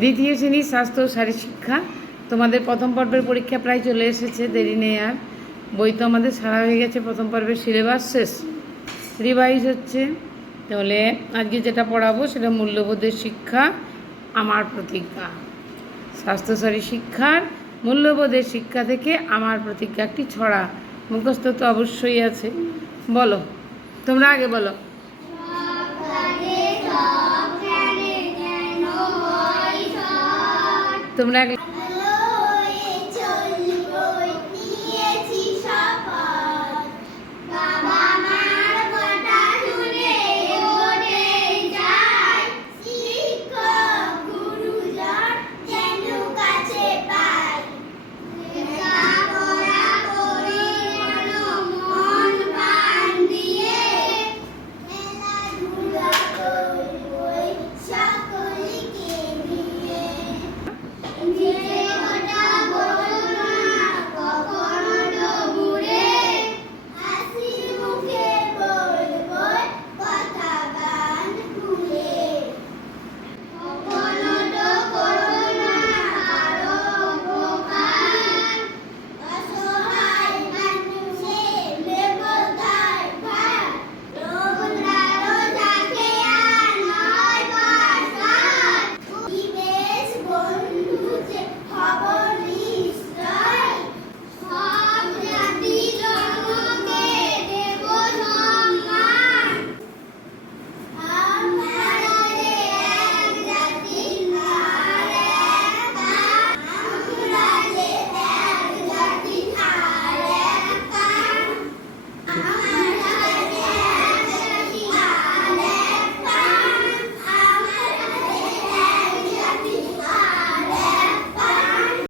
দ্বিতীয় শ্রেণীর স্বাস্থ্য ও শারীরশিক্ষা, তোমাদের প্রথম পর্বের পরীক্ষা প্রায় চলে এসেছে, দেরি নেই আর। বই তো আমাদের সারা হয়ে গেছে, প্রথম পর্বের সিলেবাস শেষ, রিভাইজ হচ্ছে। তাহলে আজকে যেটা পড়াবো সেটা মূল্যবোধের শিক্ষা, আমার প্রতিজ্ঞা। স্বাস্থ্য শারীর শিক্ষার মূল্যবোধের শিক্ষা থেকে আমার প্রতিজ্ঞা, একটি ছড়া মুখস্থ তো অবশ্যই আছে। বলো, তোমরা আগে বলো। তোমরা